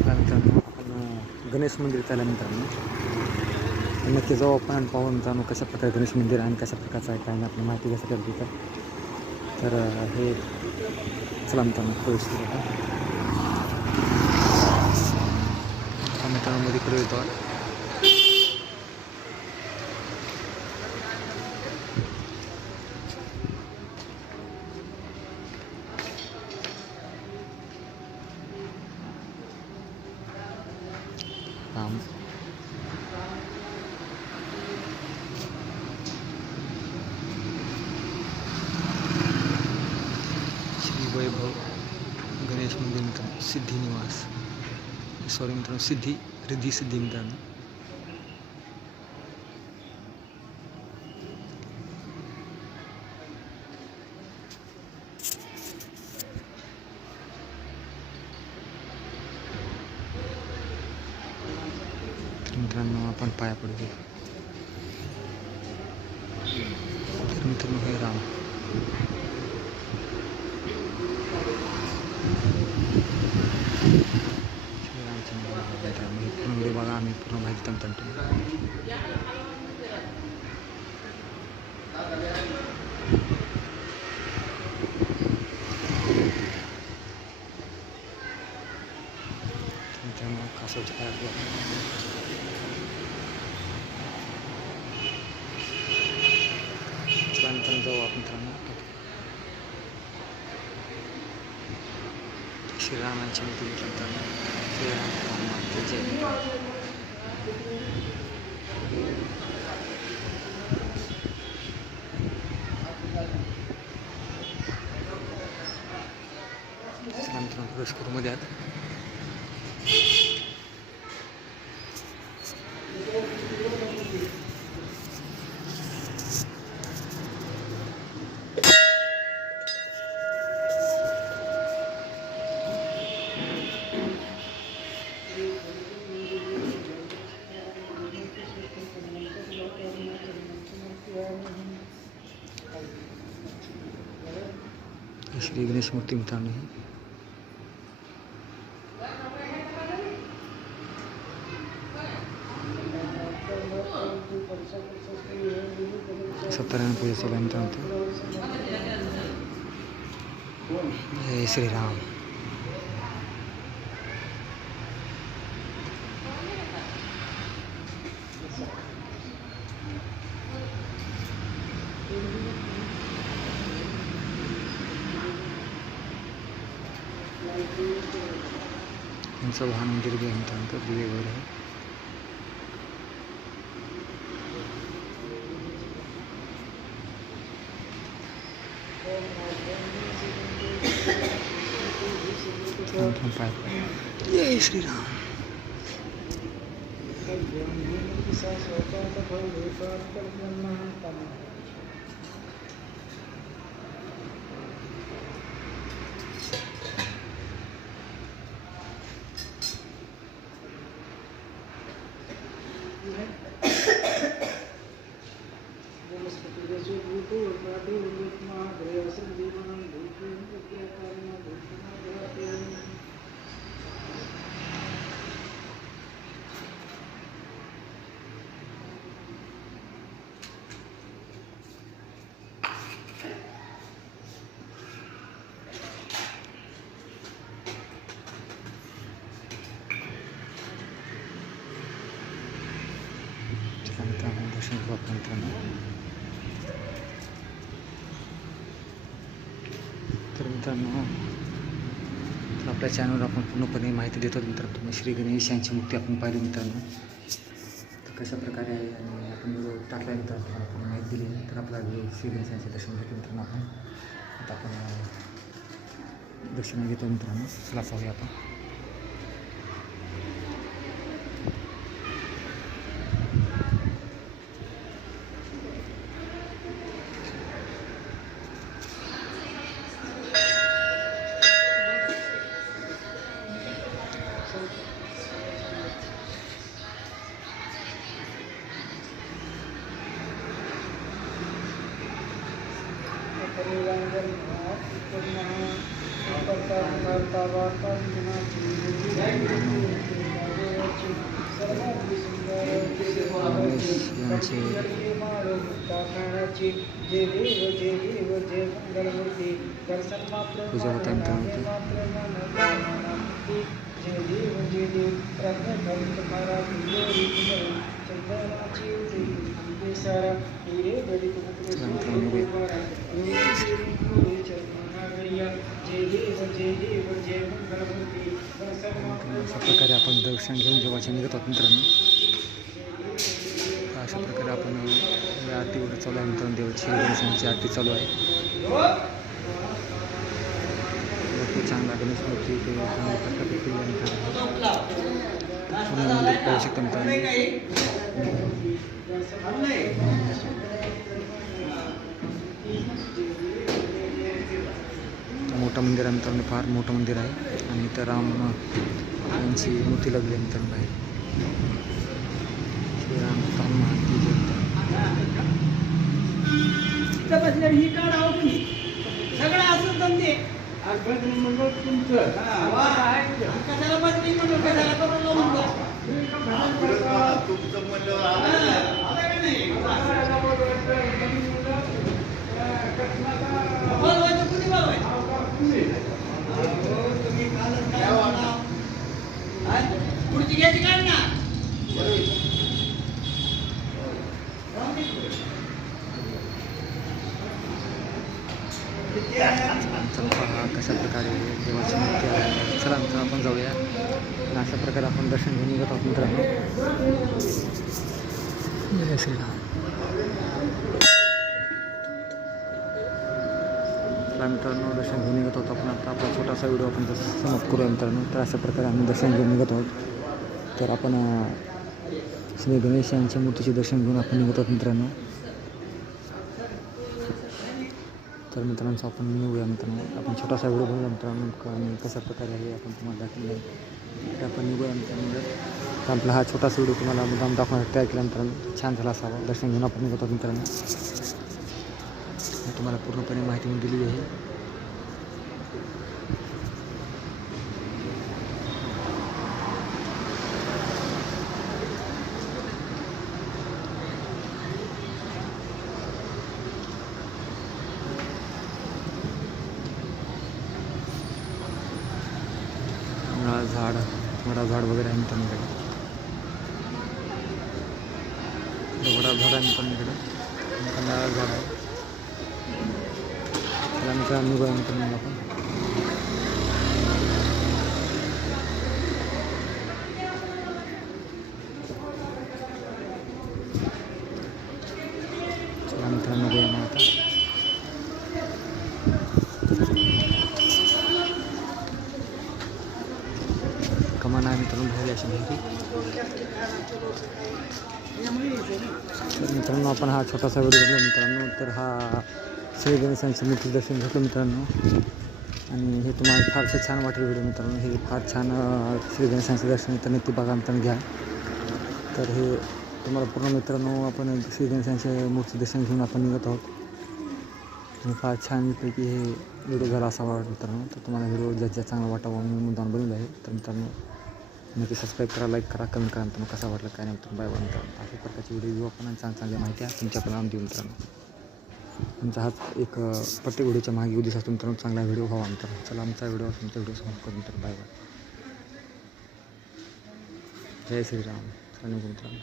चला मित्रांनो, आपण गणेश मंदिर आल्या मित्रांनो नक्की जाऊ आपण आणि पाहून मित्रांनो कशा प्रकारे गणेश मंदिर आणि कशा प्रकारचं आहे काय नाही आपली माहिती कसं करते तर हे चला मित्रांनो प्रवेश करू आता मित्रांनो मध्ये इकडे येतो राम श्री वैभव गणेश मंदिर मित्रांनो सिद्धी निवास सॉरी मित्रांनो सिद्धी रिद्धी सिद्धी मित्रांनो मित्रांनो आपण पाया पडू तर मित्रांनो हे राम श्रीरामचंद्र मित्रांनो हे पूर्ण बघा आम्ही पूर्ण माहिती तंतंतू मित्रांनो कासवच्या पायात जाऊ आपण मित्रांनो श्रीरामाची मूर्ती मित्रांनो श्रीराम चला मित्रांनो प्रवेश करू मध्ये आत श्री गणेश मूर्ती मित्रांनो सत्यानारायण पूजा चालू आहे मित्रांनो जय श्रीराम यांचं वाहन मंदिर बी आहे मित्रांनो दिवे वगैरे आहे जय श्रीराम दर्शन घेऊ आपण मित्रांनो तर मित्रांनो आपल्या चॅनलवर आपण पूर्णपणे माहिती देतो मित्रांनो श्री गणेश यांची मूर्ती आपण पाहिली मित्रांनो तर कशा प्रकारे आहे आणि आपण व्हिडिओ टाकला मित्रांनो आपण माहिती दिली तर आपला व्हिडिओ श्री गणेश यांचे दर्शन घेतो मित्रांनो आता आपण दर्शन घेतो मित्रांनो चला पाहूया आपण यांची पूजा होत आहे अशा प्रकारे आपण दर्शन घेऊन देवाचे निघत आहोत मित्रांनो. अशा प्रकारे आपण या आरतीवर चालू आहे मित्रांनो. देवाची गणेशांची आरती चालू आहे. भरपूर चांगला गणेश मूर्ती ते चांगल्या प्रकारे पूर्ण मंदिर पाहू शकता मित्रांनो. मोठं मंदिर आहे मित्रांनो. फार मोठं मंदिर आहे आणि इथं राम यांची मूर्ती लागली आहे मित्रांनो बाहेर. श्रीराम हनुमान की जय. सगळं असं धंदे मंडळ तुमचं कशाला बजरंग मंडळ कशाला करून लावून तुमचं मंडळ तुम्ही पुढची घ्यायची काढ ना. पहा कशा प्रकारे देवाची मूर्ती आहे. चला मित्रांनो आपण जाऊया. अशा प्रकारे आपण दर्शन घेऊन निघत आहोत मित्रांनो. जय श्रीराम. चला मित्रांनो दर्शन घेऊन निघत आहोत आपण. आता आपला छोटासा व्हिडिओ आपण समाप्त करूया मित्रांनो. तर अशा प्रकारे आम्ही दर्शन घेऊन निघत आहोत. तर आपण श्री गणेश यांच्या मूर्तीचे दर्शन घेऊन आपण निघत आहोत मित्रांनो. तर मित्रांनो आपण निघूया मित्रांनो. आपण छोटासा व्हिडिओ बनवला मित्रांनो आणि कशा प्रकारे आहे आपण तुम्हाला दाखवलं. तर आपण निघूया मित्रांनो. तर आपला हा छोटासा व्हिडिओ तुम्हाला मुद्दाम दाखवण्यासाठी तयार केला मित्रांनो. छान झाला असावा. दर्शन घेऊन आपण निघत आहोत मित्रांनो. मी तुम्हाला पूर्णपणे माहिती मी दिलेली आहे. वडा झाड वगैरे आहे मित्रांनो. वडा झाड आहे मित्रांनो. इकडे नारळ झाड आहे. त्याला मित्रांनो निघूया मित्रांनो आपण. चला मित्रांनो निघूया मग आता. कमान आहे मित्रांनो बाहेर अशी माहिती. तर मित्रांनो आपण हा छोटासा व्हिडिओ घेतला मित्रांनो. तर हा श्री गणेशांची मूर्ती दर्शन घेतलं मित्रांनो. आणि हे तुम्हाला फारसं छान वाटेल व्हिडिओ मित्रांनो. हे फार छान श्री गणेशांचं दर्शन तर नक्की बघा मित्रांनो घ्या. तर हे तुम्हाला पूर्ण मित्रांनो आपण श्री गणेशांचे मूर्ती दर्शन घेऊन आपण निघत आहोत. आणि फार छानपैकी हे व्हिडिओ झाला असावा मित्रांनो. तर तुम्हाला व्हिडिओ ज्याच्या चांगला वाटावा मी मुद्दाम बनवलं आहे. तर मित्रांनो नक्की सबस्क्राईब करा, लाईक करा, कमेंट करा मित्रांनो. कसा वाटला काय नाही मित्रांनो. बाय बाय मित्रांनो. अशा प्रकारची व्हिडिओ घेऊ आपण. चांगल्या माहिती आहे तुमच्याकडे आणून देऊ मित्रांनो. आमचा हाच एक प्रत्येक व्हिडिओच्या मागे उद्देश असतो मित्रांनो. चांगला व्हिडिओ व्हावा मित्रांनो. चला आमचा व्हिडिओ समाप्त करू मित्रांनो. Bye bye. जय श्रीराम. चला मित्रांनो.